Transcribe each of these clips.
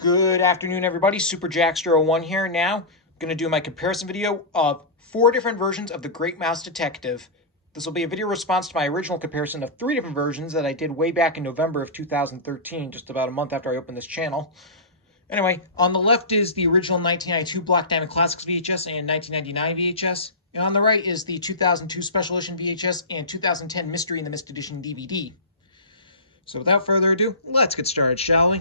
Good afternoon, everybody. Super Jackster01 here. Now, going to do my comparison video of 4 different versions of The Great Mouse Detective. This will be a video response to my original comparison of 3 different versions that I did way back in November of 2013, just about a month after I opened this channel. Anyway, on the left is the original 1992 Black Diamond Classics VHS and 1999 VHS. And on the right is the 2002 Special Edition VHS and 2010 Mystery in the Mist Edition DVD. So without further ado, let's get started, shall we?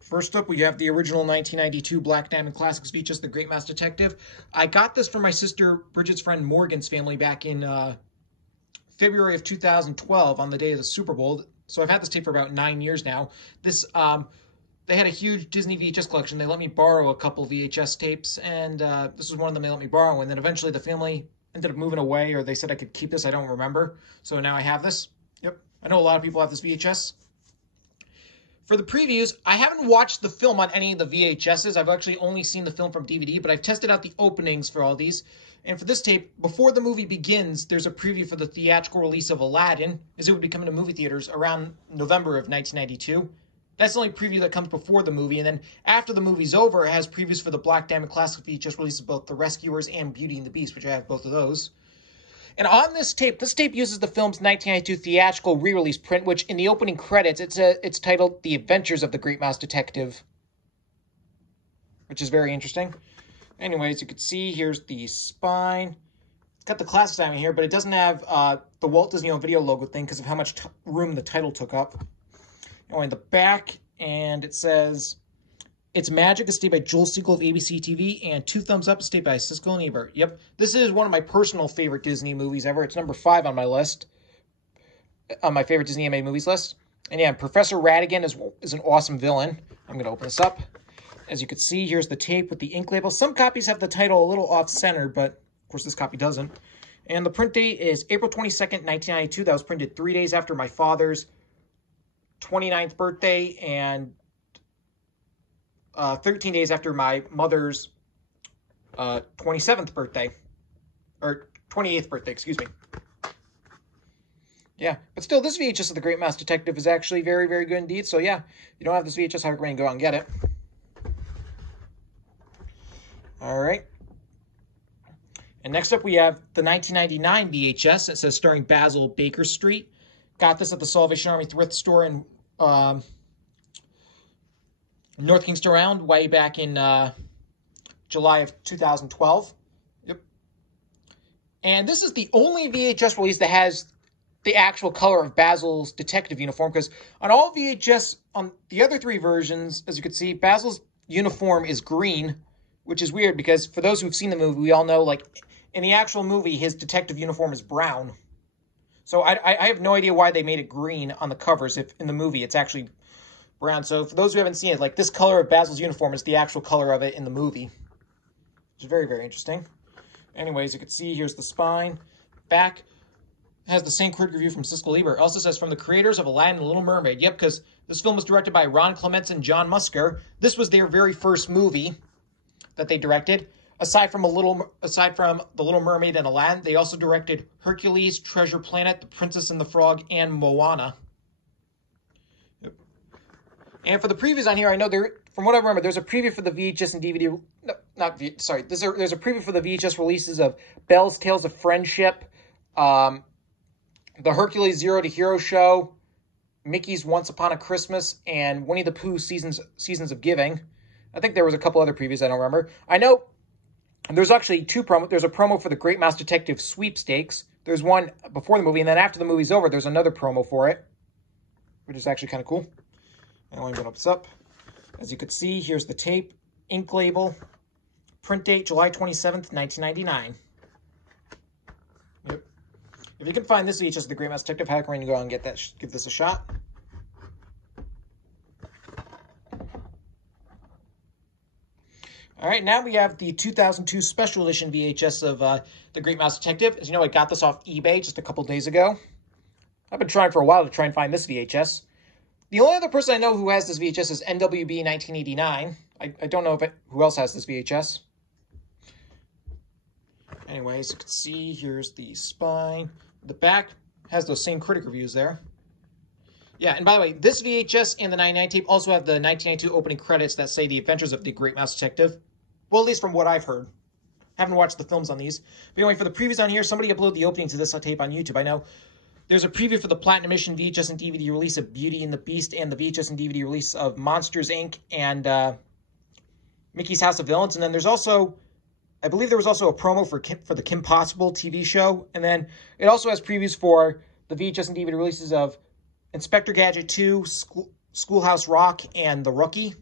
First up, we have the original 1992 Black Diamond Classics VHS, The Great Mouse Detective. I got this from my sister Bridget's friend Morgan's family back in February of 2012 on the day of the Super Bowl. So I've had this tape for about 9 years now. This they had a huge Disney VHS collection. They let me borrow a couple VHS tapes, and this was one of them they let me borrow. And then eventually the family ended up moving away, or they said I could keep this. I don't remember. So now I have this. Yep. I know a lot of people have this VHS. For the previews, I haven't watched the film on any of the VHSs. I've actually only seen the film from DVD, but I've tested out the openings for all these. And for this tape, before the movie begins, there's a preview for the theatrical release of Aladdin, as it would be coming to movie theaters around November of 1992. That's the only preview that comes before the movie. And then after the movie's over, it has previews for the Black Diamond Classic VHS releases of both The Rescuers and Beauty and the Beast, which I have both of those. And on this tape uses the film's 1992 theatrical re-release print, which in the opening credits, it's titled The Adventures of the Great Mouse Detective, which is very interesting. Anyways, you can see here's the spine. It's got the classic diamond here, but it doesn't have the Walt Disney Home Video logo thing because of how much room the title took up. Anyway, in the back, and it says, "It's Magic" is stated by Joel Siegel of ABC TV, and "Two Thumbs Up" is stated by Siskel and Ebert. Yep, this is one of my personal favorite Disney movies ever. It's number 5 on my list, on my favorite Disney animated movies list. And yeah, Professor Ratigan is an awesome villain. I'm going to open this up. As you can see, here's the tape with the ink label. Some copies have the title a little off-center, but of course this copy doesn't. And the print date is April 22nd, 1992. That was printed 3 days after my father's 29th birthday and 13 days after my mother's 27th birthday, or 28th birthday, excuse me. Yeah, but still, this VHS of The Great Mouse Detective is actually very, very good indeed. So yeah, if you don't have this VHS, I recommend you go out and get it. All right. And next up, we have the 1999 VHS. It says starring Basil Baker Street. Got this at the Salvation Army thrift store in North Kingston Round way back in July of 2012. Yep. And this is the only VHS release that has the actual color of Basil's detective uniform, because on all VHS, on the other 3 versions, as you can see, Basil's uniform is green, which is weird because for those who've seen the movie, we all know, like, in the actual movie, his detective uniform is brown. So I have no idea why they made it green on the covers if in the movie it's actually brown. So for those who haven't seen it, like, this color of Basil's uniform is the actual color of it in the movie, which is very, very interesting. Anyways, you can see here's the spine. Back has the same critic review from Siskel Ebert. It also says, from the creators of Aladdin and the Little Mermaid. Yep, because this film was directed by Ron Clements and John Musker. This was their very first movie that they directed. Aside from The Little Mermaid and Aladdin, they also directed Hercules, Treasure Planet, The Princess and the Frog, and Moana. Yep. And for the previews on here, I know from what I remember, there's a preview for the VHS and DVD. No, there's a preview for the VHS releases of Belle's Tales of Friendship, the Hercules Zero to Hero Show, Mickey's Once Upon a Christmas, and Winnie the Pooh Seasons of Giving. I think there was a couple other previews I don't remember. I know there's actually 2 promos. There's a promo for the Great Mouse Detective Sweepstakes. There's one before the movie, and then after the movie's over, there's another promo for it, which is actually kind of cool. And let me open this up. As you can see, here's the tape, ink label, print date July 27th, 1999. Yep. If you can find this VHS of The Great Mouse Detective, I recommend you go out and give this a shot. All right, now we have the 2002 Special Edition VHS of The Great Mouse Detective. As you know, I got this off eBay just a couple days ago. I've been trying for a while to try and find this VHS. The only other person I know who has this VHS is NWB 1989. I don't know who else has this VHS. Anyways, you can see here's the spine. The back has those same critic reviews there. Yeah, and by the way, this VHS and the 99 tape also have the 1992 opening credits that say The Adventures of the Great Mouse Detective. Well, at least from what I've heard. Haven't watched the films on these. But anyway, for the previews on here, somebody uploaded the opening to this tape on YouTube. I know there's a preview for the Platinum Edition VHS and DVD release of Beauty and the Beast and the VHS and DVD release of Monsters, Inc. and Mickey's House of Villains. And then there's also, I believe there was also a promo for the Kim Possible TV show. And then it also has previews for the VHS and DVD releases of Inspector Gadget 2, Schoolhouse Rock, and The Rookie.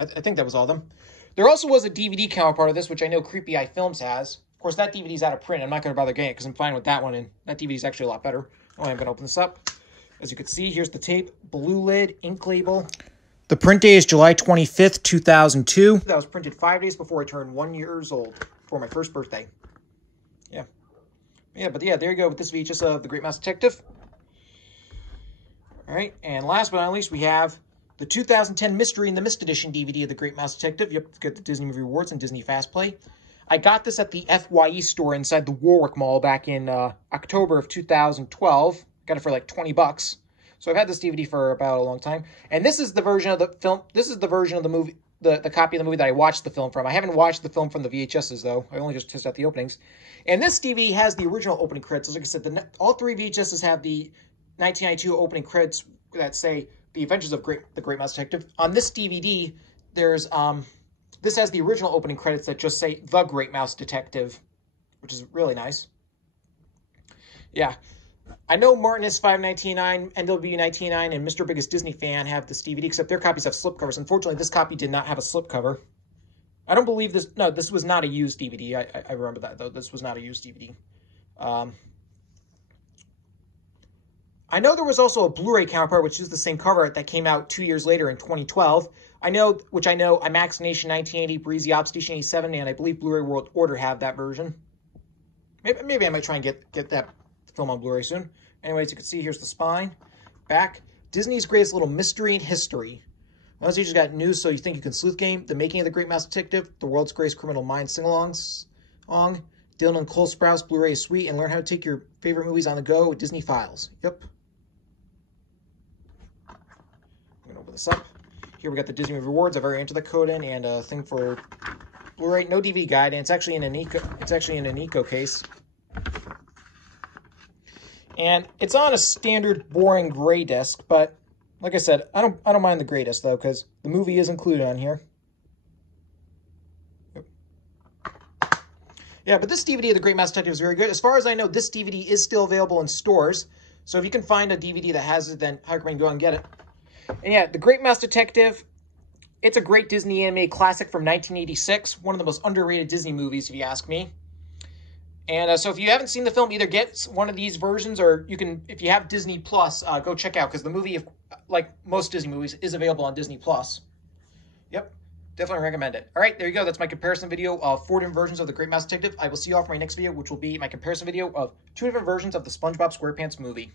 I think that was all of them. There also was a DVD counterpart of this, which I know Creepy Eye Films has. Of course, that DVD's out of print. I'm not going to bother getting it because I'm fine with that one, and that DVD's actually a lot better. Oh, I'm going to open this up. As you can see, here's the tape. Blue lid, ink label. The print day is July 25th, 2002. That was printed 5 days before I turned 1 year old for my first birthday. Yeah. But there you go with this VHS of The Great Mouse Detective. All right, and last but not least, we have the 2010 Mystery and the Mist Edition DVD of The Great Mouse Detective. Yep, it's got the Disney Movie Awards and Disney Fast Play. I got this at the FYE store inside the Warwick Mall back in October of 2012. Got it for like 20 bucks. So I've had this DVD for about a long time. And this is the version of the film. This is the version of the movie, the copy of the movie that I watched the film from. I haven't watched the film from the VHSs, though. I only just tested out the openings. And this DVD has the original opening credits. Like I said, all three VHSs have the 1992 opening credits that say The Adventures of the Great Mouse Detective. On this DVD, there's this has the original opening credits that just say The Great Mouse Detective, which is really nice. Yeah. I know Martinus 599, NW 1999, and Mr. Biggest Disney Fan have this DVD, except their copies have slipcovers. Unfortunately, this copy did not have a slipcover. I don't believe this. No, this was not a used DVD. I remember that, though. This was not a used DVD. I know there was also a Blu-ray counterpart, which is the same cover that came out 2 years later in 2012. I know IMAX Nation 1980, Breezy Op Station 87, and I believe Blu-ray World Order have that version. Maybe I might try and get that film on Blu-ray soon. Anyways, you can see here's the spine. Back, Disney's Greatest Little Mystery in History. Once you just got news so you think you can sleuth game, The Making of the Great Mouse Detective, The World's Greatest Criminal Minds Sing-Alongs, Dylan and Cole Sprouse Blu-ray is sweet, and learn how to take your favorite movies on the go with Disney Files. Yep. I'm going to open this up. Here we got the Disney Movie Awards. I've already entered the code in, and a thing for Blu-ray. No DVD guide, and it's actually in an eco case. And it's on a standard boring gray disc, but like I said, I don't mind the gray disc though, because the movie is included on here. Yep. Yeah, but this DVD of The Great Mouse Detective is very good. As far as I know, this DVD is still available in stores. So if you can find a DVD that has it, then I recommend go and get it. And yeah, The Great Mouse Detective, it's a great Disney animated classic from 1986. One of the most underrated Disney movies, if you ask me. And so if you haven't seen the film, either get one of these versions, or you can, if you have Disney Plus, go check out, because the movie, like most Disney movies, is available on Disney Plus. Yep, definitely recommend it. All right, there you go. That's my comparison video of 4 different versions of The Great Mouse Detective. I will see you all for my next video, which will be my comparison video of 2 different versions of the SpongeBob SquarePants movie.